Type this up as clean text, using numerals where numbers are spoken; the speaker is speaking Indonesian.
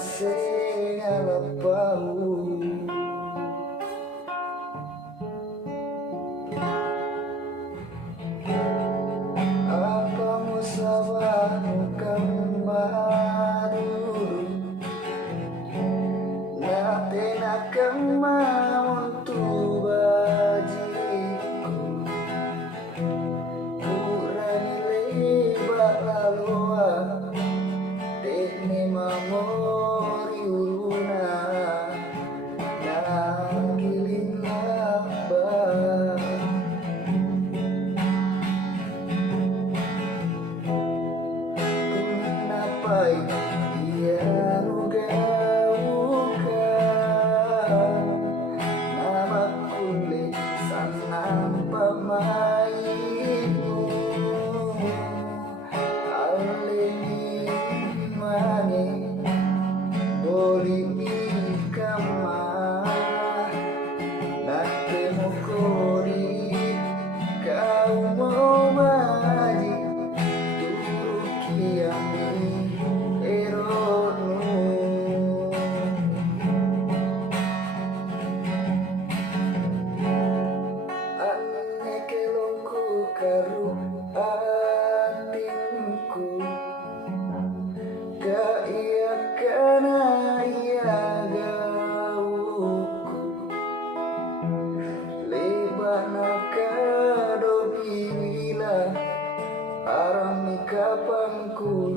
sem ela parou. Apa musawarah kembali na tenakan untuk bajiku kurani lebat lalua tekni memori uluna nagiling labah kunapai dia pemainmu aleni mani bolimi kama nate mokori kau mau maji turuki ami eronu karu atinku ka iya kana iya gauku lebana kado bila arami kapangku